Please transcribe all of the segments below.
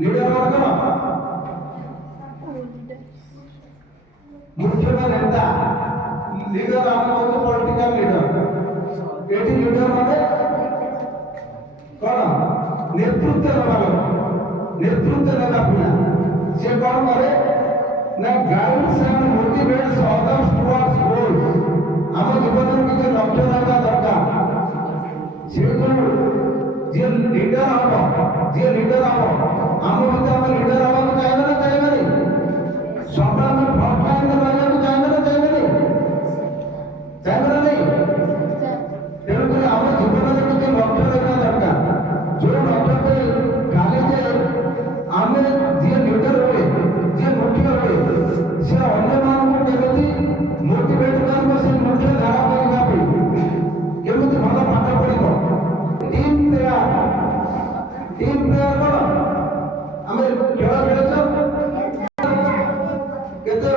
Leader वर्ग मुख्य नेता लीडर आम कहते पॉलिटिकल लीडर ये लीडर माने कौन नेतृत्व नेतृत्व नेता पिला से कौन करे ना guides and motivates others towards goals आम जीवन में किसी लक्ष्य रखा दरकार से जे लीडर हम आम मत आम लीडर हम चाहिए ना चाहिए नहीं सब आम फ्रंट लाइन में रहना चाहिए ना चाहिए नहीं तेणुक आम जीवन में किसी लक्ष्य रखा दरकार जो लक्ष्य पे खाली जे आम जी लीडर हुए जी मुख्य हुए से अन्य मानक केमी मोटिवेट कर से मुख्य धारा करने केमी भल पाठ पढ़ो टीम प्लेयर कौन आम खेल खेल केते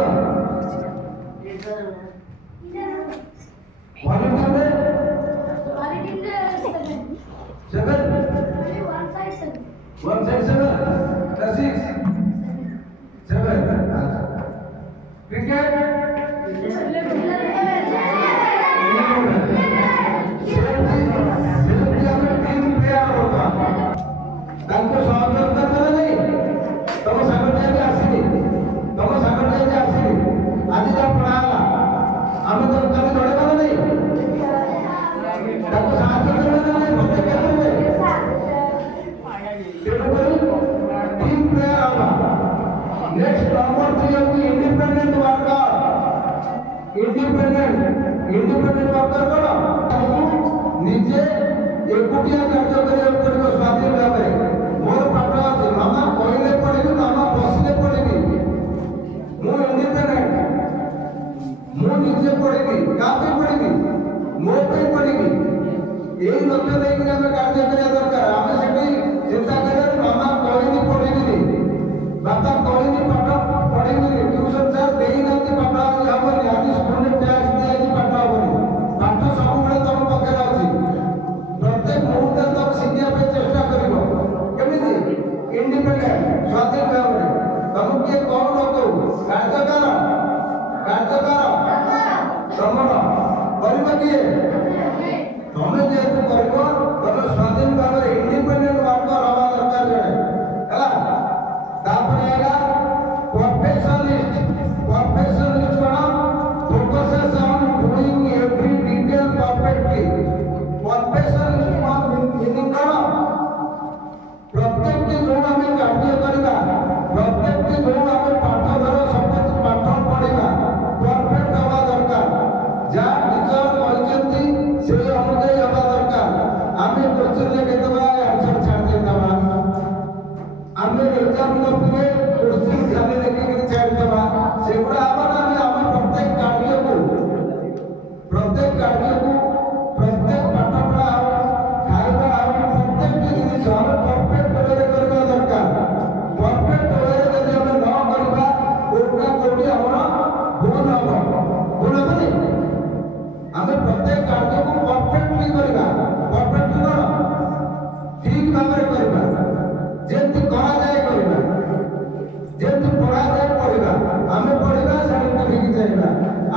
One side seven, the six, seven. Cricket. Next number 3 of the independent worker. Independent worker कौन निजे एकुटिया कार्य करियो स्वाधीन भाव मोर पाठ अछि मामा कहले पढ़िबी मामा बसिले पढ़िबी मु इंडिपेंडेंट मु निजे पढ़िबी कापे पढ़िबी मो पे पढ़िबी एई लक्ष्य लेके हम कार्य करिया दरकार आमे सेठी चिंता करे मामा कहले पढ़िबी बापा कहले पाठ पढ़िबी ट्यूशन सर देई नथि पाठ हमनी आदि स्कूल में टैक्स देई पाठ हमनी पाठ सब बेले तम पकड़ अछि प्रत्येक मुहूर्त तक शिक्षा पे चेष्टा करिवो केमिति इंडिपेंडेंट स्वाधीन भाव तम के कोन लोक कार्यकर समर करिवो किए तमे जे करिवो तमे स्वाधीन भाव इंडिपेंडेंट वर्कर हवा दरकार जणे हला तापर आला परफेक्शनिस्ट कौन focuses on doing every detail perfectly perfectionist meaning कौन प्रत्येक के जो हमें कार्य करबा प्रत्येक के जो हमें पाठ धर सब पाठ पढ़िबा परफेक्ट हवा दरकार जा टीचर कहचंती से अनुसार हवा दरकार आमे क्वेश्चन ले केतबा आंसर छाड़ देतबा आमे एग्जाम में क्वेश्चन खाली लेके के छाड़ देबा सेगुडा आमे प्रत्येक कार्य को प्रत्येक पाठ पढ़ा खाइबा प्रत्येक जिनिस हम परफेक्ट वे करबा दरकार परफेक्ट वे यदि हम न करबा कोटा हमरा भूल हबनी आमे प्रत्येक कार्य को परफेक्टली करबा परफेक्ट कौन ठीक भाव में करबा जेंति करा जाय करबा जेंति पढ़ा जाय पढ़िबा आमे पढ़िबा साडे ठीक जाइबा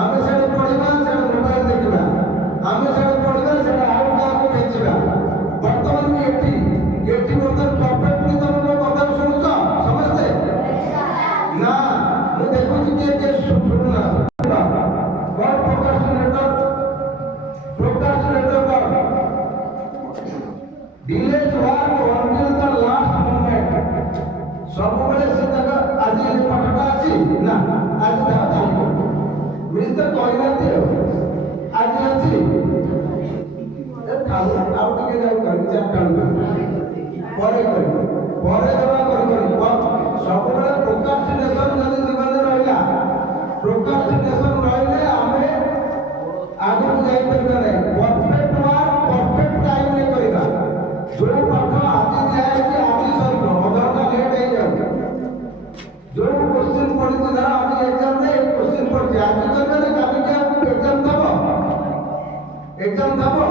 आमे साडे पढ़िबा साडे मोबाइल देखिबा आमे साडे पढ़िबा साडे आउ का बेचिबा वर्तमान में एटी वर्तमान परफेक्टली तम कथा सुनुछ समझते ना मु देखु के सुनुना कौन प्रोक्रास्टिनेटर कौन delays work until the last moment सब बेले से तक आज ये पाठटा अछि ना आज ता चालू मिस्टर कहनाते आज अछि ए खाऊ आउ टिके जाऊ कर चार टाणु परे जमा कर सब बेले प्रोक्रास्टिनेशन जदि जीवन में रहला प्रोक्रास्टिनेशन रहले आमे आगु जाई परबा नै परफेक्ट वर्क परफेक्ट टाइम रे करिबा जो पाठ आज जाए कि आज सर अधघंटा लेट हो जाए जो क्वेश्चन पढ़ी धर आज एग्जाम में एक क्वेश्चन पढ़ी आज करबे ना काली के आपको एग्जाम दबो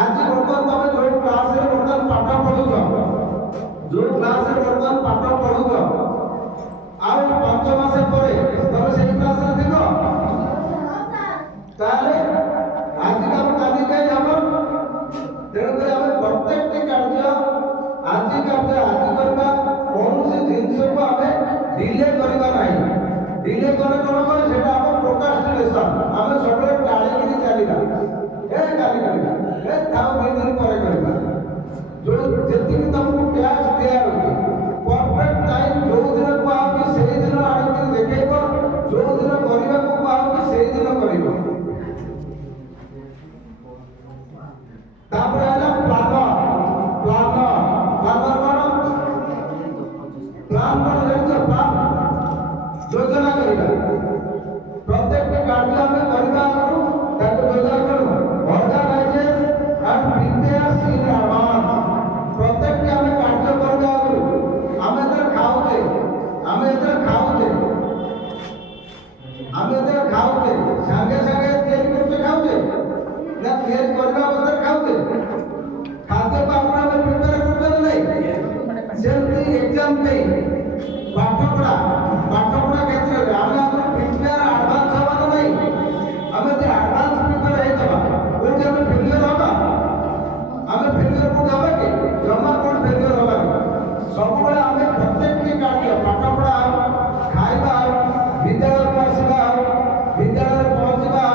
आज बर्तमान तमे जो क्लास रे बर्तमान पाठ पढुछ जो क्लास रे वर्तमान पाठ पढुछ आउ 5 मास परे तमे सेही क्लास रे थिलो ताले आज का काली काई हम तेणु कर हम प्रत्येक कार्य आज करबा कौन से जिंस को हमें डिले करबा नहीं डिले करे कोन करे सेटा हम प्रोक्रास्टिनेशन हमें सबले टाळी किनी चलीला ए काली करबा ए थाओ दिन परे करबा जो जति तुमको क्लास दिया होगी परफेक्ट टाइम जो दिन को आके सही दिन आके देखेबो जो दिन करबा को आके सही दिन करबो तापर आला प्लान योजना करिबा प्रत्येक कार्य हमें करबा करू ताको योजना करू organization and prepares in advance प्रत्येक हमें कार्य करबा करू हमें तर खाउते संगे संगे तैयारी करके खाउते ना तैयारी करबा अवस्था खाउते खाद्य पापड़ा में प्रिपेयर करते नहीं सेल्फ एग्जाम पे पाठ पढ़ा क्षेत्र रे हम प्रिपेयर एडवांस हवा नहीं हमें जे एडवांस प्रिपेयर है तबा वो जे हम फेलियर होगा हमें फेलियर को होगा कि जमा कोड फेलियर होगा सब बड़ा हमें प्रत्येक के कार्य पाठ पढ़ा खाइबा विद्यालय में आसीबा विद्यालय में पहुंचबा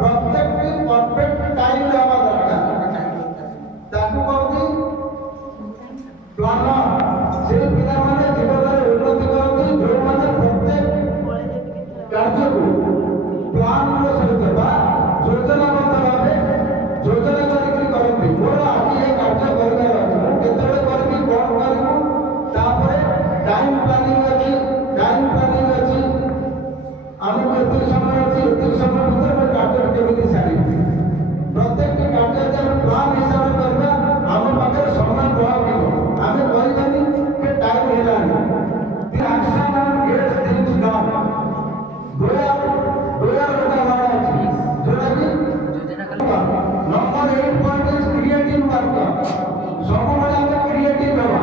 प्रत्येक के परफेक्ट टाइम रे हवा दरकार ताकू कहती प्लानर से पिला माने जीवन रे उन्नति करती जो माने प्रत्येक कार्य को प्लान रो सहित बा योजना भावे योजना करी करती मोर आज ये कार्य करबार अछि मु केतबे करबी कोन करबो तापरे टाइम प्लानिंग अछि हम केते समय भीतर में कार्य केमिति सारी प्रत्येक कार्य जब प्लान हिसाब करबा हम पाखे समय बहुत हमें कहबानी के टाइम हेलानी the action and gets things done दोया बता अछि जोटा कि number 8 point is creative work सब बड़ा हमें क्रिएटिव होगा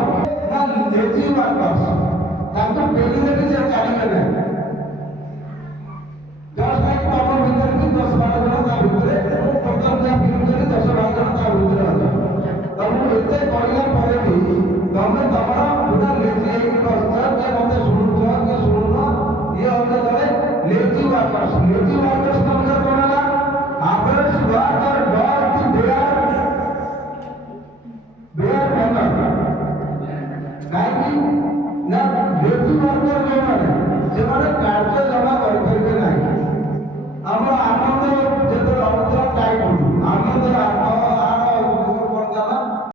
ना लेजी वर्कर्स ताको बेली से चाली करना जस्ट लाइक पावर भीतर की 10-12 जन ता भीतर वो प्रथम जा भीतर 10-12 जन ता भीतर रहता तब एते करिया परे भी तमे तमरा पूरा लेजी एक करता के मते सुनो ये होते तले लेजी वर्कर्स तमरा कोनाला एवरेज वर्कर डॉट देयर मेंबर काई ना लेजी वर्कर जो माने